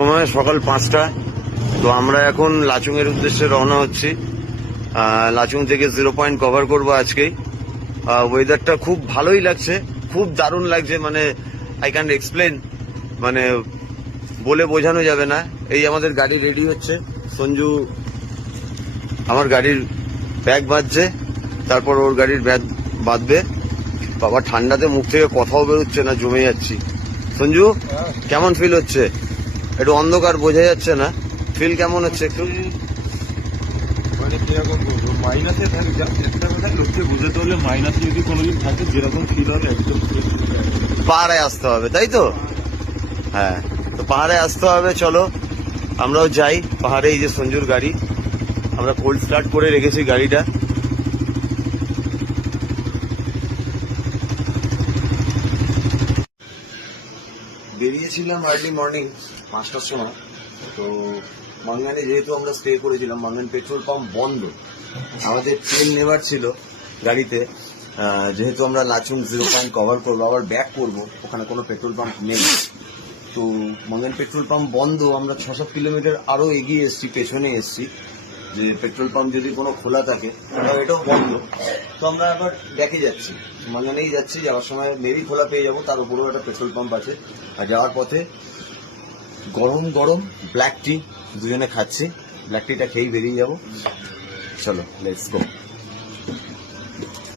সময় সকাল 5টা। তো আমরা এখন লাচুং এর উদ্দেশ্যে রওনা হচ্ছি। লাচুং থেকে 0 পয়েন্ট কভার করবো আজকেই। ওয়েদারটা খুব ভালোই লাগছে, খুব দারুণ লাগছে, মানে আই ক্যান্ট এক্সপ্লেন, মানে বলে বোঝানো যাবে না। এই আমাদের গাড়ি রেডি হচ্ছে, সঞ্জু আমার গাড়ির ব্যাগ বাঁধছে, তারপর ওর গাড়ির ব্যাগ বাঁধবে। বাবা ঠান্ডাতে মুখ থেকে কথাও বেরোচ্ছে না, জমে যাচ্ছি। সঞ্জু কেমন ফিল হচ্ছে? একটু অন্ধকার, বোঝা যাচ্ছে না, ফিল কেমন হচ্ছে একটু? মানে কিরকম বলবো, মাইনাসে থাকে একটা কথা, লোককে বুঝাতে হলে মাইনাসে যদি কোনোদিন থাকে যেরকম ফিল হবে একদম পাহাড়ে আসতে হবে, তাই তো? হ্যাঁ, তো পাহাড়ে আসতে হবে, চলো আমরাও যাই পাহাড়ে। এই যে সঞ্জুর গাড়ি, আমরা কোল্ড স্টার্ট করে রেখেছি গাড়িটা। বেরিয়েছিলাম আর্লি মর্নিং 5টার সময়। তো মাঙ্গানে যেহেতু আমরা স্টে করেছিলাম, মাঙ্গান পেট্রোল পাম্প বন্ধ, আমাদের তেল নেবার ছিল গাড়িতে। যেহেতু আমরা লাচুং 0 পয়েন্ট কভার করবো, আবার ব্যাক করবো, ওখানে কোনো পেট্রোল পাম্প নেই। তো মাঙ্গান পেট্রোল পাম্প বন্ধ। আমরা 6-7 কিলোমিটার আরো এগিয়ে এসছি, পেছনে এসছি, যে পেট্রোল পাম্প যদি কোনো খোলা থাকে, এটাও বন্ধ। তো আমরা আবার ব্যাকে যাচ্ছি, মাঙ্গানেই যাচ্ছি। যাওয়ার সময় মেবি খোলা পেয়ে যাবো, তার উপরেও একটা পেট্রোল পাম্প আছে। আর যাওয়ার পথে গরম গরম ব্ল্যাক টি দুজনে খাচ্ছি, ব্ল্যাক টিটা খেয়েই বেরিয়ে যাবো। চলো লেটস গো।